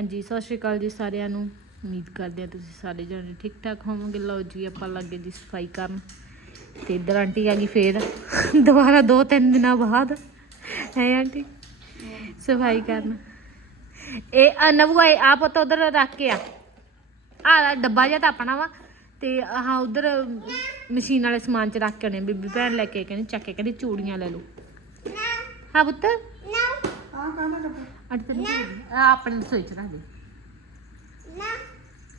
ਹਾਂਜੀ, ਸਤਿ ਸ਼੍ਰੀ ਅਕਾਲ ਜੀ ਸਾਰਿਆਂ ਨੂੰ। ਉਮੀਦ ਕਰਦੇ ਹਾਂ ਤੁਸੀਂ ਸਾਰੇ ਜਣੇ ਠੀਕ ਠਾਕ ਹੋਵੋਗੇ। ਲਓ ਜੀ, ਆਪਾਂ ਲੱਗੇ ਜੀ ਸਫ਼ਾਈ ਕਰਨ। ਤੇ ਇੱਧਰ ਆਂਟੀ ਆ ਗਈ ਫੇਰ। ਦੁਬਾਰਾ ਦੋ ਤਿੰਨ ਦਿਨਾਂ ਬਾਅਦ। ਹੈ ਆਂਟੀ? ਸਫ਼ਾਈ ਕਰਨ। ਇਹ ਅਨਵੂ ਆ ਪੁੱਤ ਉਧਰ ਰੱਖ ਕੇ ਆ। ਆ ਡੱਬਾ ਜਿਹਾ ਤਾਂ ਆਪਣਾ ਵਾ। ਤੇ ਆਹ ਉਧਰ ਮਸ਼ੀਨ ਵਾਲੇ ਸਮਾਨ ਚ ਰੱਖ ਕੇ ਆਉਣੇ ਬੀਬੀ ਭੈਣ ਲੈ ਕੇ ਕਹਿੰਦੀ ਚੱਕ ਕੇ ਕਹਿੰਦੀ ਚੂੜੀਆਂ ਲੈ ਲਓ। ਹਾਂ ਪੁੱਤ? ਅੱਜ ਤੈਨੂੰ ਆ ਆਪਣੇ ਸੋਈ ਚ ਰੱਖ ਦੇ।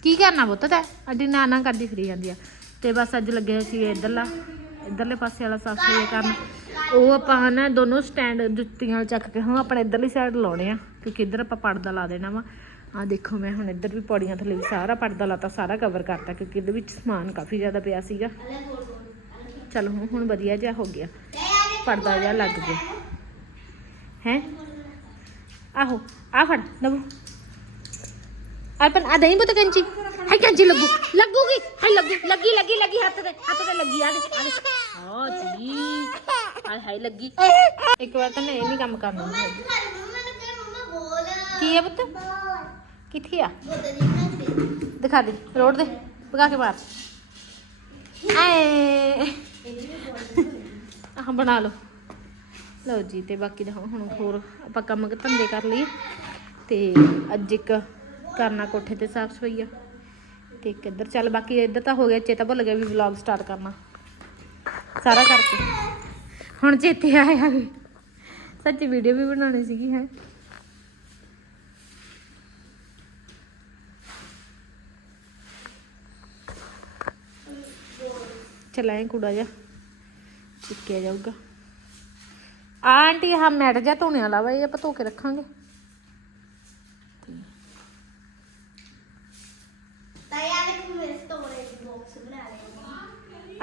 ਕੀ ਕਰਨਾ ਪੁੱਤ ਤੈ? ਅੱਡੀ ਨਾ ਨਾ ਕਰਦੀ ਫਿਰੀ ਜਾਂਦੀ ਆ। ਤੇ ਬਸ ਅੱਜ ਲੱਗੇ ਹੋਏ ਸੀ ਇਧਰਲਾ ਇਧਰਲੇ ਪਾਸੇ ਵਾਲਾ ਸਾਫ਼ ਸਫ਼ਾਈ ਕਰਨ ਉਹ ਆਪਾਂ ਨਾ ਦੋਨੋਂ ਸਟੈਂਡ ਜੁੱਤੀਆਂ ਚੱਕ ਕੇ ਹੁਣ ਆਪਣੇ ਇਧਰਲੀ ਸਾਈਡ ਲਾਉਣੇ ਆ ਕਿਉਂਕਿ ਇੱਧਰ ਆਪਾਂ ਪਰਦਾ ਲਾ ਦੇਣਾ ਵਾ। ਆ ਦੇਖੋ ਮੈਂ ਹੁਣ ਇੱਧਰ ਵੀ ਪੌੜੀਆਂ ਥੱਲੇ ਵੀ ਸਾਰਾ ਪਰਦਾ ਲਾਤਾ ਸਾਰਾ ਕਵਰ ਕਰਤਾ ਕਿਉਂਕਿ ਇਹਦੇ ਵਿੱਚ ਸਮਾਨ ਕਾਫੀ ਜ਼ਿਆਦਾ ਪਿਆ ਸੀਗਾ। ਚਲੋ ਹੁਣ ਹੁਣ ਵਧੀਆ ਜਿਹਾ ਹੋ ਗਿਆ। ਪਰਦਾ ਜਿਹਾ ਲੱਗ ਗਿਆ। ਹੈ? ਆਹੋ ਆ ਫੜ ਨਬੂ ਅਰਪਨ ਆ ਦਹੀਂ ਬੁੱਤ ਕੰਚੀ ਹਾਈ ਕੰਚੀ ਲੱਗੂ ਲੱਗੂਗੀ ਹਾਈ ਲੱਗੂ ਲੱਗੀ ਲੱਗੀ ਲੱਗੀ ਹੱਥ ਤੇ ਹੱਥ ਤੇ ਲੱਗੀ ਆ ਦੇ ਆ ਦੇ ਹਾਂ ਜੀ ਹਾਈ ਹਾਈ ਲੱਗੀ ਇੱਕ ਵਾਰ ਤਾਂ ਮੈਂ ਇਹ ਨਹੀਂ ਕੰਮ ਕਰਨਾ ਹੁੰਦਾ ਕੀ ਹੈ ਪੁੱਤ ਕਿੱਥੇ ਆ ਦਿਖਾ ਦੇ ਰੋਡ ਦੇ ਭਗਾ ਕੇ ਮਾਰ ਐ ਆਹ ਬਣਾ ਲਓ ਜੀ, ਤੇ ਬਾਕੀ ਦਾ ਹੁਣ ਹੋਰ ਆਪਾਂ ਕੰਮ ਧੰਦੇ ਕਰ ਲਈ ਤੇ ਅੱਜ ਇੱਕ ਕਰਨਾ ਕੋਠੇ ਤੇ ਸਾਫ਼ ਸਫ਼ਾਈ ਆ। ਤੇ ਇੱਕ ਇੱਧਰ ਚੱਲ, ਬਾਕੀ ਇੱਧਰ ਤਾਂ ਹੋ ਗਿਆ, ਚੇਤਾ ਭੁੱਲ ਗਿਆ ਵੀ ਵਲੌਗ ਸਟਾਰਟ ਕਰਨਾ। ਸਾਰਾ ਕਰਕੇ। ਹੁਣ ਚੇਤੇ ਆਇਆ ਵੀ ਸੱਚੀ ਵੀਡੀਓ ਵੀ ਬਣਾਉਣੀ ਸੀਗੀ, ਹੈ। ਚਲਾਏ ਕੁੜਾ ਜਾ ਚਿੱਕਿਆ ਜਾਊਗਾ। ਆ ਆਂਟੀ ਹਾਂ ਮੈਟ ਜਾ ਧੋਣੇ ਵਾਲਾ ਵਾ ਇਹ ਆਪਾਂ ਧੋ ਕੇ ਰੱਖਾਂਗੇ।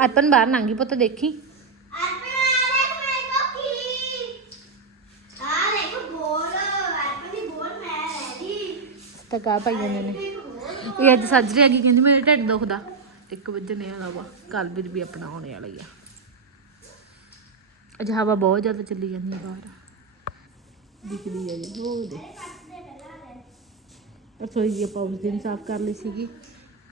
ਅਰਪਨ ਬਾਹਰ ਨੰਗੀ ਪੁੱਤ ਦੇਖੀ। ਤਾਂ ਕਾ ਪਾਈਆਂ ਨੇ। ਇਹ ਅੱਜ ਸੱਜ ਰਹੀ ਹੈਗੀ ਕਹਿੰਦੀ ਮੇਰੇ ਢਿੱਡ ਦੁਖਦਾ। ਇੱਕ ਵਜੇ ਵਾਲਾ ਵਾ ਕੱਲ ਵੀ ਵੀ ਆਪਣਾ ਆਉਣੇ ਵਾਲਾ ਹੀ ਆ। ਅੱਜ ਹਵਾ ਬਹੁਤ ਜ਼ਿਆਦਾ ਚੱਲੀ ਜਾਂਦੀ ਹੈ ਬਾਹਰ। ਦਿਖਦੀ ਹੈ ਜੀ ਉਹ ਦੇ ਰਸੋਈ ਦੀ ਆਪਾਂ ਉਸ ਦਿਨ ਸਾਫ਼ ਕਰ ਲਈ ਸੀਗੀ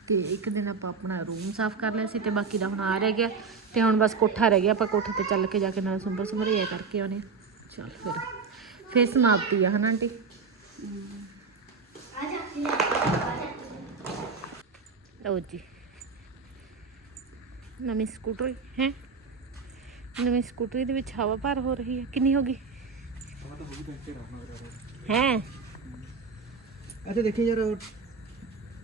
ਤੇ ਇੱਕ ਦਿਨ ਆਪਾਂ ਆਪਣਾ ਰੂਮ ਸਾਫ਼ ਕਰ ਲਿਆ ਸੀ ਤੇ ਬਾਕੀ ਦਾ ਹੁਣ ਆ ਰਹਿ ਗਿਆ ਤੇ ਹੁਣ ਬਸ ਕੋਠਾ ਰਹਿ ਗਿਆ, ਆਪਾਂ ਕੋਠੇ ਤੇ ਚੱਲ ਕੇ ਜਾ ਕੇ ਨਾਲ ਸੁੰਬਰ ਸੁੰਬਰ ਕਰਕੇ ਆਉਣੇ ਚੱਲ ਫਿਰ ਫਿਰ ਸਮਾਪਤੀ ਆ, ਹਨਾ ਆਂਟੀ? ਲਓ ਜੀ। ਨਵੀਂ ਸਕੂਟਰੀ, ਹੈ? ਨਵੀਂ ਸਕੂਟਰੀ ਦੇ ਵਿੱਚ ਹਵਾ ਭਰ ਹੋ ਰਹੀ ਹੈ। ਕਿੰਨੀ ਹੋ ਗਈ? ਹੈ? ਅੱਛਾ ਦੇਖੀ ਯਾਰ ਉਹ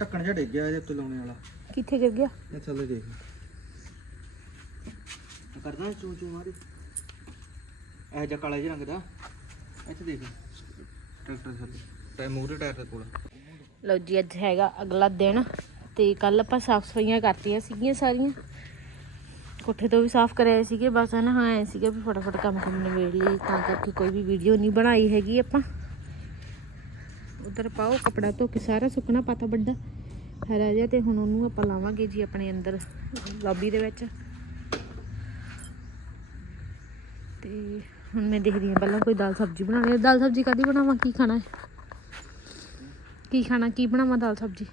ਢੱਕਣ ਜਿਹਾ ਡਿੱਗ ਗਿਆ ਇਹਦੇ ਉੱਤੇ ਲਾਉਣੇ ਵਾਲਾ। ਕਿੱਥੇ ਗਿਰ ਗਿਆ? ਇਹ ਥੱਲੇ ਦੇਖ। ਕਰਦਾ ਚੂ ਚੂ ਮਾਰੀ ਇਹ ਜਿਹਾ ਕਾਲਾ ਜਿਹਾ ਰੰਗ ਦਾ। ਇੱਥੇ ਦੇਖ। ਟਰੈਕਟਰ ਥੱਲੇ। ਟਾਇਰ ਮੂਰੇ ਟਾਇਰ ਦੇ ਕੋਲ। ਲਓ ਜੀ ਅੱਜ ਹੈਗਾ ਅਗਲਾ ਦਿਨ ਤੇ ਕੱਲ ਆਪਾਂ ਸਾਫ਼ ਸਫਾਈਆਂ ਕਰਤੀਆਂ ਸੀਗੀਆਂ ਸਾਰੀਆਂ। ਕੋਠੇ ਤੋਂ ਵੀ ਸਾਫ਼ ਕਰਾਏ ਸੀਗੇ, ਬਸ ਨਾ ਹਾਂ, ਐ ਸੀਗਾ ਵੀ ਫਟਾਫਟ ਕੰਮ ਕੰਮ ਨਿਬੇੜ ਲਈ ਤਾਂ ਕਰਕੇ ਕੋਈ ਵੀ ਵੀਡੀਓ ਨਹੀਂ ਬਣਾਈ ਹੈਗੀ ਆਪਾਂ। ਉਧਰ ਪਾਓ ਕਪੜਾ ਧੋ ਕੇ, ਸਾਰਾ ਸੁੱਕਣਾ ਪਾਤਾ ਵੱਡਾ। ਹਰਾ ਜਿਹਾ ਤੇ ਹੁਣ ਉਹਨੂੰ ਆਪਾਂ ਲਾਵਾਂਗੇ ਜੀ ਆਪਣੇ ਅੰਦਰ ਲੌਬੀ ਦੇ ਵਿੱਚ। ਤੇ ਹੁਣ ਮੈਂ ਦੇਖਦੀ ਹਾਂ, ਪਹਿਲਾਂ ਕੋਈ ਦਾਲ ਸਬਜ਼ੀ ਬਣਾਉਣੀ ਹੈ ਦਾਲ ਸਬਜ਼ੀ ਕਾਦੀ ਬਣਾਵਾਂ, ਕੀ ਖਾਣਾ ਹੈ? ਕੀ ਖਾਣਾ, ਕੀ ਬਣਾਵਾਂ ਦਾਲ ਸਬਜ਼ੀ?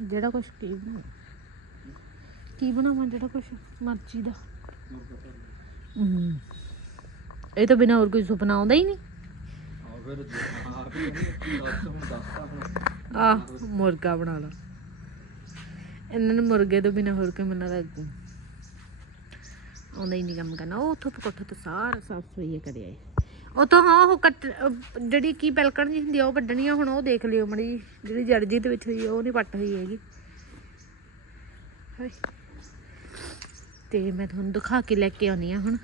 ਜਿਹੜਾ ਕੁਛ ਕੀ ਬਣਾ ਕੀ ਬਣਾਵਾਂ ਜਿਹੜਾ ਕੁਛ ਮਰਜ਼ੀ ਦਾ? ਹਮ। ਇਹ ਤੋਂ ਬਿਨਾ ਹੋਰ ਕੋਈ ਸੁਪਨਾ ਆਉਂਦਾ ਹੀ ਨਹੀਂ। ਆ ਫਿਰ ਆਪ ਹੀ ਦੱਸ ਹੁਣ ਦੱਸਦਾ ਆ ਮੁਰਗਾ ਬਣਾ ਲਾ। ਇਹਨਾਂ ਨੂੰ ਮੁਰਗੇ ਤੋਂ ਬਿਨਾ ਹੋਰ ਕੋਈ ਮਨਾ ਦਾ ਆਉਂਦਾ ਹੀ ਨਹੀਂ ਕੰਮ ਕਰਨਾ। ਉਹ ਉੱਥੋਂ ਕੋਠੇ ਤੋਂ ਸਾਰਾ ਸਾਫ਼ ਸਫ਼ਾਈ ਕਰਿਆ ਏ। ਉਹ ਤਾਂ ਹਾਂ ਉਹ ਕੱਟ ਅਹ ਜਿਹੜੀ ਕੀ ਪੈਲਕਣ ਜੀ ਹੁੰਦੀ ਆ ਉਹ ਵੱਢਣੀ ਆ ਹੁਣ ਉਹ ਦੇਖ ਲਿਓ ਮੜੀ ਜਿਹੜੀ ਜੜ ਜੀ ਦੇ ਵਿੱਚ ਹੋਈ ਆ, ਉਹ ਨਹੀਂ ਪੱਟ ਹੋਈ ਹੈਗੀ। ਹਾਏ। ਤੇ ਮੈਂ ਤੁਹਾਨੂੰ ਦਿਖਾ ਕੇ ਲੈ ਕੇ ਆਉਣੀ ਆ ਹੁਣ।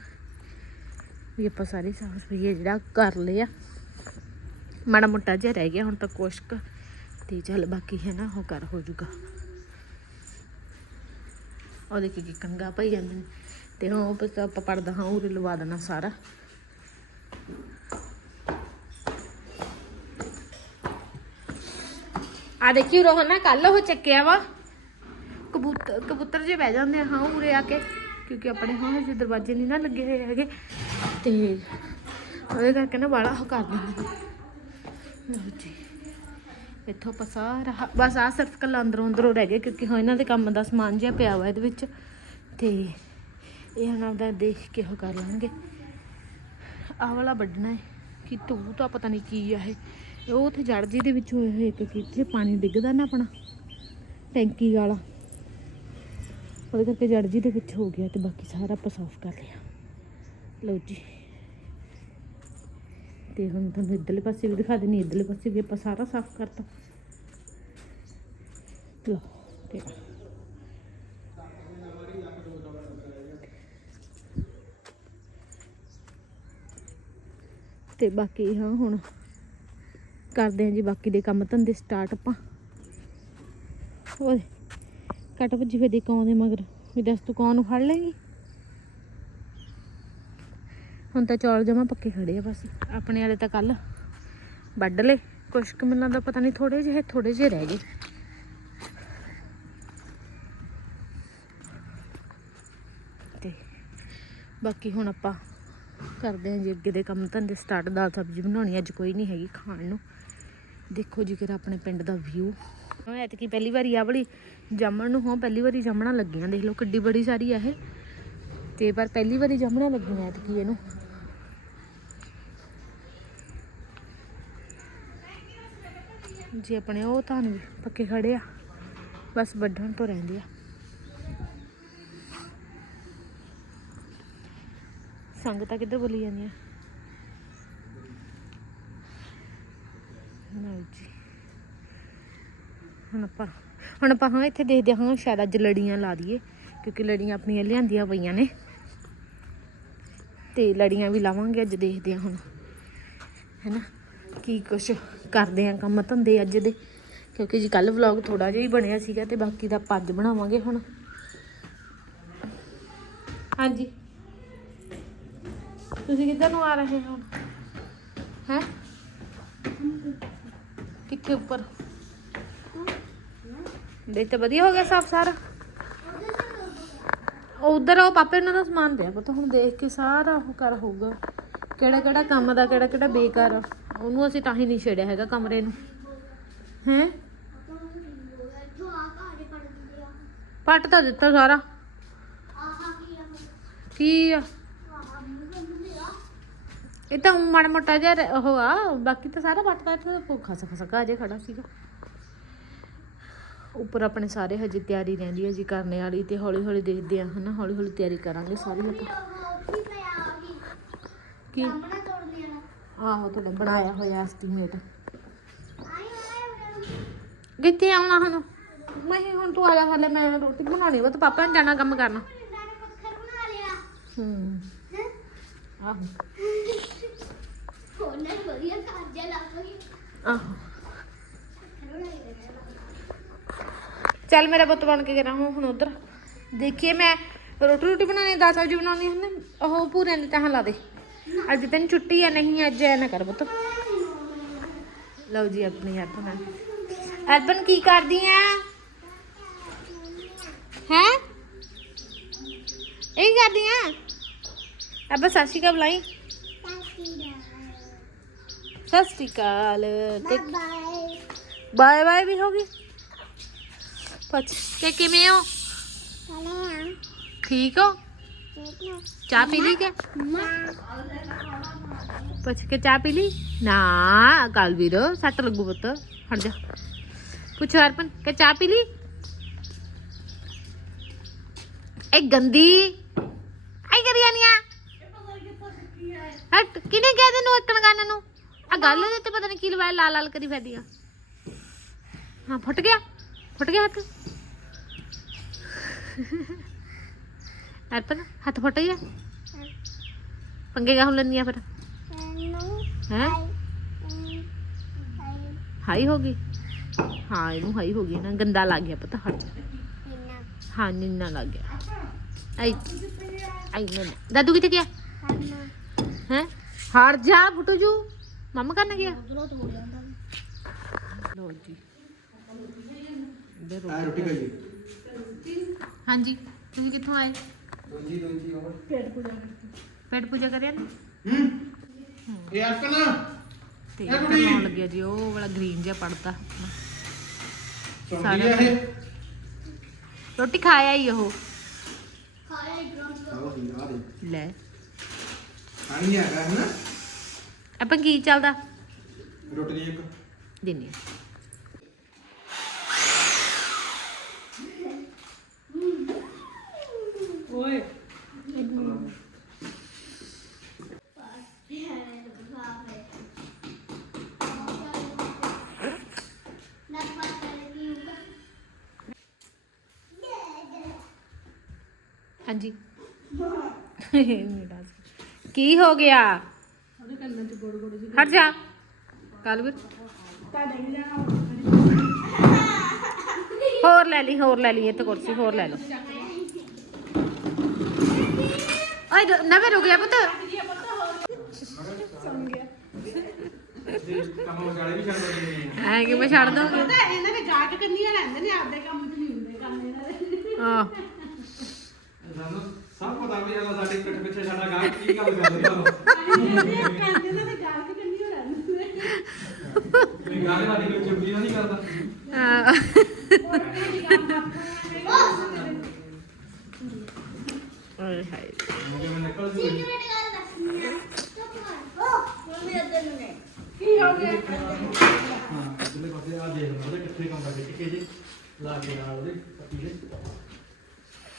ਵੀ ਆਪਾਂ ਸਾਰੀ ਸਾਫ਼ ਸਫ਼ਾਈ ਜਿਹੜਾ ਕਰ ਲਿਆ। ਮਾੜਾ ਮੋਟਾ ਜਿਹਾ ਰਹਿ ਗਿਆ ਹੁਣ ਤਾਂ ਕੁਛ ਤੇ ਚੱਲ ਬਾਕੀ ਹੈ ਨਾ, ਉਹ ਕਰ ਹੋ ਜਾਊਗਾ। ਉਹ ਦੇਖੀ ਕਿ ਕੰਗਾ ਪਈ ਜਾਂਦੇ ਤੇ ਹੁਣ ਉਹ ਆਪਾਂ ਪੜਦਾ ਹਾਂ ਉਹ ਲਵਾ ਦੇਣਾ ਸਾਰਾ। ਆ ਦੇਖੀ ਰੋਹਨ ਨਾ ਕੱਲ ਉਹ ਚੱਕਿਆ ਵਾ। ਕਬੂਤਰ ਕਬੂਤਰ ਜੇ ਬਹਿ ਜਾਂਦੇ ਹਾਂ, ਉਰੇ ਆ ਕੇ। ਕਿਉਂਕਿ ਆਪਣੇ ਹਾਂ ਹਜੇ ਦਰਵਾਜ਼ੇ ਨਹੀਂ ਨਾ ਲੱਗੇ ਹੋਏ ਹੈਗੇ। ਤੇ ਉਹਦੇ ਕਰਕੇ ਨਾ ਬਾਲਾ ਉਹ ਕਰ ਦਿੰਦੇ ਲਓ ਜੀ। ਇੱਥੋਂ ਆਪਾਂ ਸਾਰਾ ਬਸ ਆ ਸਿਰਫ ਕੱਲਾ ਅੰਦਰੋਂ ਅੰਦਰੋਂ ਰਹਿ ਗਿਆ ਕਿਉਂਕਿ ਹਾਂ ਇਹਨਾਂ ਦੇ ਕੰਮ ਦਾ ਸਮਾਨ ਜਿਹਾ ਪਿਆ ਵਾ ਇਹਦੇ ਵਿੱਚ। ਤੇ ਇਹ ਹੁਣ ਆਪਦਾ ਦੇਖ ਕੇ ਉਹ ਕਰ ਲਾਂਗੇ ਆਹ ਵਾਲਾ ਵੱਢਣਾ ਹੈ। ਕਿ ਤੂੰ ਤਾਂ ਪਤਾ ਨਹੀਂ ਕੀ ਆ ਇਹ। ਇਹ ਉਹ ਉੱਥੇ ਜੜ ਜੀ ਦੇ ਵਿੱਚ ਹੋਏ ਹੋਏ ਇੱਕ ਕਿੱਥੇ ਪਾਣੀ ਡਿੱਗਦਾ ਨਾ ਆਪਣਾ। ਟੈਂਕੀ ਵਾਲਾ। ਉਹਦੇ ਕਰਕੇ ਜੜ ਜੀ ਦੇ ਵਿੱਚ ਹੋ ਗਿਆ ਤੇ ਬਾਕੀ ਸਾਰਾ ਆਪਾਂ ਸਾਫ਼ ਕਰ ਲਿਆ। ਲਓ ਜੀ। ਤੇ ਹੁਣ ਤੁਹਾਨੂੰ ਇੱਧਰਲੇ ਪਾਸੇ ਵੀ ਦਿਖਾ ਦਿੰਨੀ ਇੱਧਰਲੇ ਪਾਸੇ ਵੀ ਆਪਾਂ ਸਾਰਾ ਸਾਫ਼ ਕਰਤਾ। ਲਓ, ਤੇ ਤੇ ਬਾਕੀ ਹਾਂ, ਹੁਣ ਕਰਦੇ ਹਾਂ ਜੀ ਬਾਕੀ ਦੇ ਕੰਮ ਧੰਦੇ ਸਟਾਰਟ ਆਪਾਂ। ਓਏ ਕੱਟ ਭੱਜੀ ਫੇ ਦੇ ਕੌਣ ਦੇ ਮਗਰ। ਵੀ ਦੱਸ ਤੂੰ ਕੌਣ ਨੂੰ ਫੜ ਲੇਂਗੀ ਹੁਣ ਤਾਂ ਚੌਲ ਜਮਾ ਪੱਕੇ ਖੜੇ ਆ ਬਸ। ਆਪਣੇ ਵਾਲੇ ਤਾਂ ਕੱਲ ਵੱਢ ਲਏ। ਕੁਛ ਕੁ ਮਿਲਾਂ ਦਾ ਪਤਾ ਨਹੀਂ ਥੋੜੇ ਜਿਹੇ ਥੋੜੇ ਜਿਹੇ ਰਹਿ ਗਏ। ਤੇ ਬਾਕੀ ਹੁਣ ਆਪਾਂ ਕਰਦੇ ਹਾਂ ਜੀ ਅੱਗੇ ਦੇ ਕੰਮ ਧੰਦੇ ਸਟਾਰਟ ਦਾਲ ਸਬਜ਼ੀ ਬਣਾਉਣੀ ਅੱਜ ਕੋਈ ਨਹੀਂ ਹੈਗੀ ਖਾਣ ਨੂੰ। ਦੇਖੋ ਜੀ ਕਿਰਾ ਆਪਣੇ ਪਿੰਡ ਦਾ ਵਿਊ ਐਤਕੀ ਪਹਿਲੀ ਵਾਰੀ ਆ ਵਾਲੀ ਜੰਮਣ ਨੂੰ, ਹਾਂ, ਪਹਿਲੀ ਵਾਰੀ ਜਾਮਣਾ ਲੱਗੀਆਂ, ਦੇਖ ਲਓ, ਕਿੱਡੀ ਬੜੀ ਸਾਰੀ ਆ ਇਹ। ਤੇ ਪਰ ਪਹਿਲੀ ਵਾਰੀ ਜਾਮਣਾ ਲੱਗੀਆਂ ਐਤਕੀ ਇਹਨੂੰ। ਜੀ ਆਪਣੇ ਉਹ ਤਾਂ ਪੱਕੇ ਖੜੇ ਆ, ਬਸ ਵੱਢਣ ਤੋਂ ਰਹਿੰਦੇ ਆ। ਸੰਗਤਾਂ ਕਿੱਧਰ ਬੋਲੀ ਜਾਂਦੀਆਂ? ਲਓ ਜੀ। ਹੁਣ ਆਪਾਂ ਹੁਣ ਆਪਾਂ ਹਾਂ ਇੱਥੇ ਦੇਖਦੇ ਹਾਂ ਸ਼ਾਇਦ ਅੱਜ ਲੜੀਆਂ ਲਾ ਦਈਏ, ਕਿਉਂਕਿ ਲੜੀਆਂ ਆਪਣੀਆਂ ਲਿਆਂਦੀਆਂ ਪਈਆਂ ਨੇ। ਤੇ ਲੜੀਆਂ ਵੀ ਲਾਵਾਂਗੇ ਅੱਜ ਦੇਖਦੇ ਹਾਂ ਹੁਣ, ਹੈਨਾ? ਕੀ ਕੁਛ ਕਰਦੇ ਆ ਕੰਮ ਧੰਦੇ ਅੱਜ ਦੇ, ਕਿਉਂਕਿ ਜੀ ਕੱਲ ਵਲੌਗ ਥੋੜਾ ਜਿਹਾ ਹੀ ਬਣਿਆ ਸੀਗਾ ਤੇ ਬਾਕੀ ਦਾ ਆਪਾਂ ਬਣਾਵਾਂਗੇ ਹੁਣ। ਹਾਂਜੀ। ਤੁਸੀਂ ਕਿੱਧਰ ਨੂੰ ਆ ਰਹੇ ਹੋ ਹੈ? ਕਿੱਥੇ ਉੱਪਰ? ਦੇਖ ਤਾਂ ਵਧੀਆ ਹੋ ਗਿਆ ਸਾਫ਼ ਸਾਰਾ। ਉਧਰ ਉਹ ਪਾਪੇ ਉਹਨਾਂ ਦਾ ਸਮਾਨ ਪਿਆ ਪਤਾ, ਹੁਣ ਦੇਖ ਕੇ ਸਾਰਾ ਉਹ ਕਰ ਹੋਊਗਾ। ਕਿਹੜਾ ਕਿਹੜਾ ਕੰਮ ਦਾ, ਕਿਹੜਾ ਕਿਹੜਾ ਬੇਕਾਰ ਆ। ਉਹਨੂੰ ਅਸੀਂ ਤਾਂ ਹੀ ਨਹੀਂ ਛੇੜਿਆ ਹੈਗਾ ਕਮਰੇ ਨੂੰ। ਹੈ? ਪੱਟ ਤਾਂ ਦਿੱਤਾ ਸਾਰਾ। ਕੀ ਆ? ਇਹ ਤਾਂ ਊਂ ਮਾੜਾ ਮੋਟਾ ਜਿਹਾ ਰ- ਉਹ ਆ, ਬਾਕੀ ਤਾਂ ਸਾਰਾ ਪੱਟਦਾ ਇੱਥੇ ਭੁੱਖਾ ਸਖਾ ਸਖਾ ਜੇ ਖੜਾ ਸੀਗਾ। ਉੱਪਰ ਆਪਣੇ ਸਾਰੇ ਹਜੇ ਤਿਆਰੀ ਰਹਿੰਦੀ ਹੈ ਜੀ ਕਰਨੇ ਵਾਲੀ ਤੇ ਹੌਲੀ ਹੌਲੀ ਦੇਖਦੇ ਆ ਹਨਾ ਹੌਲੀ ਹੌਲੀ ਤਿਆਰੀ ਕਰਾਂਗੇ ਸਾਰੀ ਆਪਾਂ। ਕੀ? ਆਹੋ ਤੁਹਾਡਾ ਬਣਾਇਆ ਹੋਇਆ ਐਸਟੀਮੇਟ ਕਿੱਥੇ ਆਉਣਾ ਹੁਣ? ਮੈਂ ਹੁਣ ਤੂੰ ਆ ਜਾ ਥੱਲੇ ਮੈਂ ਰੋਟੀ ਬਣਾਉਣੀ ਵਾ ਤੇ ਪਾਪਾ ਨੇ ਜਾਣਾ ਕੰਮ ਕਰਨਾ। ਹੂੰ। ਆਹੋ। ਪੁੱਤ ਬਣ ਕੇ ਕਰਾਂ ਹੁਣ ਉਧਰ। ਦੇਖੀਏ ਮੈਂ ਰੋਟੀ ਰੋਟੀ ਬਣਾਉਣੀ ਦਾਲ ਸਬਜ਼ੀ ਬਣਾਉਣੀ ਹੈ ਨਾ ਉਹ ਪੂਰੇ ਦੀ ਤਾਂ ਲਾ ਦੇ। ਅੱਜ ਤੈਨੂੰ ਛੁੱਟੀ ਹੈ ਨਹੀਂ ਅੱਜ ਐ ਨਾ ਕਰ ਪੁੱਤ। ਲਓ ਜੀ ਆਪਣੀ ਅਰਪਨ ਅਰਪਨ ਕੀ ਕਰਦੀ ਆ? ਹੈ? ਇਹ ਕੀ ਕਰਦੀ ਆ? ਅਬ ਸਾਸੀ ਕਾ ਬੁਲਾਈ। ਸਤਿ ਸ਼੍ਰੀ ਅਕਾਲ। ਤੇ ਬਾਏ ਬਾਏ ਵੀ ਹੋ ਗਈ। ਪੁੱਛ ਕੇ ਕਿਵੇਂ ਹੋ? ਠੀਕ ਹੋ? ਚਾਹ ਪੀ ਲਈ ਕਿ? ਪੁੱਛ ਕੇ ਚਾਹ ਪੀ ਲਈ? ਨਾ ਕਾਲ ਵੀਰ, ਸੱਟ ਲੱਗੂ ਪੁੱਤ ਹਟ ਜਾ। ਪੁੱਛ ਹਰਪਨ, ਕਿ ਚਾਹ ਪੀ ਲਈ? ਇਹ ਗੰਦੀ। ਆਈ ਕਰੀ ਜਾਨੀਆ ਹਟ ਕਿਨੇ ਕਹਿ ਤੈਨੂੰ ਇੱਕਣ ਗਾਨ ਨੂੰ? ਆ ਗੱਲ ਦੇ ਤੇ ਪਤਾ ਨਹੀਂ ਕੀ ਲਵਾਇਆ ਲਾਲ ਲਾਲ ਕਰੀ ਫਿਰਦੀ ਆ। ਹਾਂ, ਫੁੱਟ ਗਿਆ। ਫੁੱਟ ਗਿਆ ਹੱਥ ਅਰਪਨ ਹੱਥ ਫੁੱਟ ਗਿਆ ਪੰਗੇ ਕਾ ਹੁਣ ਲੈਂਦੀਆਂ ਫਿਰ ਹੈ ਹਾਈ ਹੋ ਗਈ ਹਾਂ ਇਹਨੂੰ ਹਾਈ ਹੋ ਗਈ ਨਾ ਗੰਦਾ ਲੱਗ ਗਿਆ ਪਤਾ ਹਟ ਜਾ ਹਾਂ ਨਿੰਨਾ ਲੱਗ ਗਿਆ ਆਈ ਆਈ ਨਿੰਨਾ ਦਾਦੂ ਕਿੱਥੇ ਗਿਆ ਹੈ ਹਾਰ ਜਾ ਫੁੱਟੂ ਜੂ ਮੰਮ ਕਰਨ ਆ ਰੋਟੀ ਖਾਈ ਹਾਂਜੀ ਤੁਸੀਂ ਕਿੱਥੋਂ ਆਏ? ਦੋਜੀ ਦੋਜੀ ਹੋਰ। ਪੇਟ ਪੂਜਾ ਕਰਿਆ ਨਾ? ਹੂੰ? ਇਹ ਅਰਕਨ? ਤੇ ਇੱਧਰ ਲਾਉਣ ਲੱਗਿਆ ਜੀ ਉਹ ਵਾਲਾ ਗ੍ਰੀਨ ਜਿਹਾ ਪੜਦਾ। ਸਾਰਾ ਰੋਟੀ ਖਾਇਆ ਹੀ ਉਹ। ਲੈ ਪਾਣੀ ਆ ਗਿਆ ਹੈ ਨਾ ਆਪਾਂ ਕੀ ਚੱਲਦਾ? ਰੋਟੀ ਦੀ ਇੱਕ। ਦਿੰਨੀ ਆ। ਹਾਂਜੀ। ਮੇਰਾ ਸੀ। ਕੀ ਹੋ ਗਿਆ? ਹਟ ਜਾ। ਕੱਲ ਵੀ ਹੋਰ ਲੈ ਲਈ ਹੋਰ ਲੈ ਲਈ ਇਹ ਤਾਂ ਕੁਰਸੀ ਹੋਰ ਲੈ ਲਓ। ਓਏ ਰ- ਨਾ ਮੈਂ ਰੁਕ ਗਿਆ ਪੁੱਤ। ਕੰਮ ਵਾਲੇ ਵੀ ਛੱਡ ਦਿੰਦੇ ਐ ਕਿ ਮੈਂ ਛੱਡ ਪਤਾ ਹੈ, ਇਹਨਾਂ ਦੇ ਗਾਹਕ ਕੰਨੀਆਂ ਰਹਿੰਦੇ ਨੇ ਆਪਦੇ ਕੰਮ 'ਚ ਨਹੀਂ ਹੁੰਦੇ ਕੰਮ ਇਹਨਾਂ ਦੇ। ਹਾਂ ਸਾਨੂੰ ਸਭ ਪਤਾ ਵੀ ਜਦੋਂ ਸਾਡੇ ਪਿੱਠ ਪਿੱਛੇ ਸਾਡਾ ਗਾਹ ਕੀ ਗੱਲ ਕਰ ਰਿਹਾ ਉਹ ਕਹਿੰਦੇ ਇਹਨਾਂ ਦੇ ਗਾਹਕ ਕੰਨੀਆਂ ਰਹਿੰਦੇ ਨੇ ਕੋਈ ਗਾਹ ਵਾਲੀ ਕੋਈ ਚੁਗਲੀ ਨਹੀਂ ਕਰਦਾ ਹਾਂ। ਓਏ ਹਾਏ ਮੁੰਡੇ ਮੈਂ ਨਿਕਲ ਜੂ ਕੀ ਹੋ ਗਿਆ ਹਾਂ ਅਗਲੇ ਪਾਸੇ ਆ ਦੇਖ ਲਓ ਉਹਦੇ ਕਿੱਥੇ ਕੰਮ ਕਰਦੇ ਟਿੱਕੇ ਜੇ ਲਾ ਕੇ ਨਾਲ ਉਹਦੇ ਪੱਤੀ ਦੇ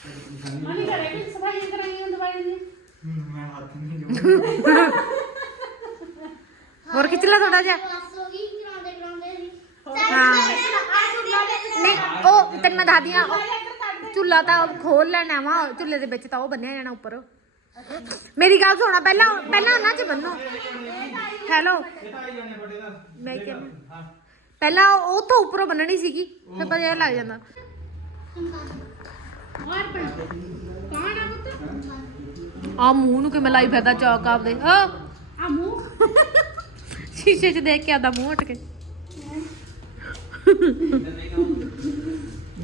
ਮਨੀ ਕਰੇ ਕਿ ਸਫ਼ਾਈ ਕਰਾਈ ਹੁੰਦੀ ਦਵਾਈ ਦੀ ਮੈਂ ਹੱਥ ਨਹੀਂ ਜੋੜਦਾ ਹੋਰ ਖਿੱਚ ਲੈ ਥੋੜਾ ਜਿਹਾ। ਹਾਂ ਨਹੀਂ ਉਹ ਤੈਨੂੰ ਮੈਂ ਦੱਸਦੀ ਆ ਚੁੱਲਾ ਤਾਂ ਖੋਲ ਲੈਣਾ ਵਾ ਚੁੱਲੇ ਦੇ ਵਿੱਚ ਤਾਂ ਉਹ ਬੰਨਿਆ ਜਾਣਾ ਉੱਪਰ। ਮੇਰੀ ਗੱਲ ਸੁਣਾ ਪਹਿਲਾਂ ਪਹਿਲਾਂ ਉਹਨਾਂ 'ਚ ਬੰਨੋ। ਹੈਲੋ। ਇਹ ਤਾਂ ਆਈ ਜਾਣੇ ਬੜੇ ਦਾ ਮੈਂ ਕਹਿੰਦੀ ਹਾਂ ਪਹਿਲਾਂ ਉਹ ਤੋਂ ਉੱਪਰੋਂ ਬੰਨਣੀ ਸੀਗੀ ਫਿਰ ਪਤਾ ਇਹ ਲੱਗ ਜਾਂਦਾ। ਕੌਣ ਆ ਪੁੱਤ? ਆ ਮੂੰਹ ਨੂੰ ਕਿਵੇਂ ਲਾਈ ਫਿਰਦਾ ਚੌਕ ਆਪਦੇ? ਹਾਂ? ਆ ਮੂੰਹ? ਸ਼ੀਸ਼ੇ 'ਚ ਦੇਖ ਕੇ ਆਦਾ ਮੂੰਹ ਉੱਟ ਕੇ।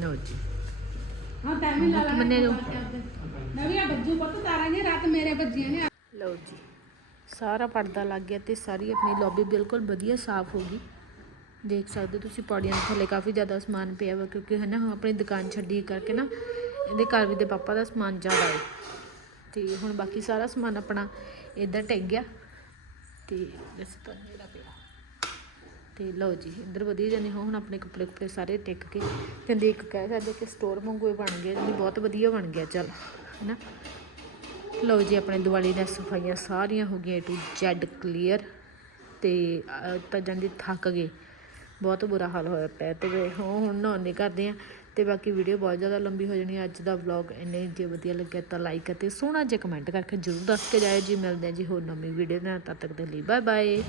ਨੋ ਜੀ। ਹਾਂ ਵੀ ਲਾ ਲਾ ਮੰਨੇ ਜੋ। ਨਵੀਂ ਆ ਬੱਜੂ ਪੁੱਤ ਤਾਰਾਂ ਨੇ ਰਾਤ ਮੇਰੇ ਬੱਜੀਆਂ ਨੇ ਲਓ ਜੀ। ਸਾਰਾ ਪਰਦਾ ਲੱਗ ਗਿਆ ਤੇ ਸਾਰੀ ਆਪਣੀ ਲੌਬੀ ਬਿਲਕੁਲ ਵਧੀਆ ਸਾਫ਼ ਹੋ ਗਈ। ਦੇਖ ਸਕਦੇ ਤੁਸੀਂ ਪੌੜੀਆਂ ਥੱਲੇ ਕਾਫੀ ਜ਼ਿਆਦਾ ਸਮਾਨ ਪਿਆ ਵਾ ਕਿਉਂਕਿ ਹੈ ਨਾ ਆਪਣੀ ਦੁਕਾਨ ਛੱਡੀ ਕਰਕੇ ਨਾ ਇਹਦੇ ਘਰ ਵੀ ਦੇ ਪਾਪਾ ਦਾ ਸਮਾਨ ਜ਼ਿਆਦਾ ਹੈ ਤੇ ਹੁਣ ਬਾਕੀ ਸਾਰਾ ਸਮਾਨ ਆਪਣਾ ਇੱਧਰ ਟਿਕ ਗਿਆ। ਤੇ ਇਸ ਤੋਂ ਮੇਰਾ ਪਿਆ। ਤੇ ਲਓ ਜੀ, ਇੱਧਰ ਵਧੀਆ ਜਾਨੀ ਹੁਣ ਆਪਣੇ ਕੱਪੜੇ ਕੁਪੜੇ ਸਾਰੇ ਟਿਕ ਕੇ ਕਹਿੰਦੇ ਇੱਕ ਕਹਿ ਸਕਦੇ ਕਿ ਸਟੋਰ ਵਾਂਗੂ ਬਣ ਗਿਆ ਜੀ ਬਹੁਤ ਵਧੀਆ ਬਣ ਗਿਆ, ਚੱਲ, ਹੈਨਾ? ਲਓ ਜੀ, ਆਪਣੇ ਦੀਵਾਲੀ ਦੀਆਂ ਸਫਾਈਆਂ ਸਾਰੀਆਂ ਹੋ ਗਈਆਂ ਟੂ ਜ਼ੈਡ ਕਲੀਅਰ ਤੇ ਤਾਂ ਜਾਂਦੀ ਥੱਕ ਗਏ। ਬਹੁਤ ਬੁਰਾ ਹਾਲ ਹੋਇਆ ਪਿਆ ਤੇ ਵੇ, ਹੁਣ ਹੁਣ ਨਹਾਉਣੇ ਕਰਦੇ ਆ। ਤੇ ਬਾਕੀ ਵੀਡੀਓ ਬਹੁਤ ਜ਼ਿਆਦਾ ਲੰਬੀ ਹੋ ਜਾਣੀ ਹੈ। ਅੱਜ ਦਾ ਵਲੌਗ ਇੰਨੇ ਜੇ ਵਧੀਆ ਲੱਗਿਆ ਤਾਂ ਲਾਈਕ ਅਤੇ ਸੋਹਣਾ ਜਿਹਾ ਕਮੈਂਟ ਕਰਕੇ ਜਰੂਰ ਦੱਸ ਕੇ ਜਾਇਓ ਜੀ। ਮਿਲਦੇ ਆ ਜੀ ਹੋਰ ਨਵੀਂ ਵੀਡੀਓ ਨਾਲ। ਤਦ ਤੱਕ ਦੇ ਲਈ ਬਾਏ ਬਾਏ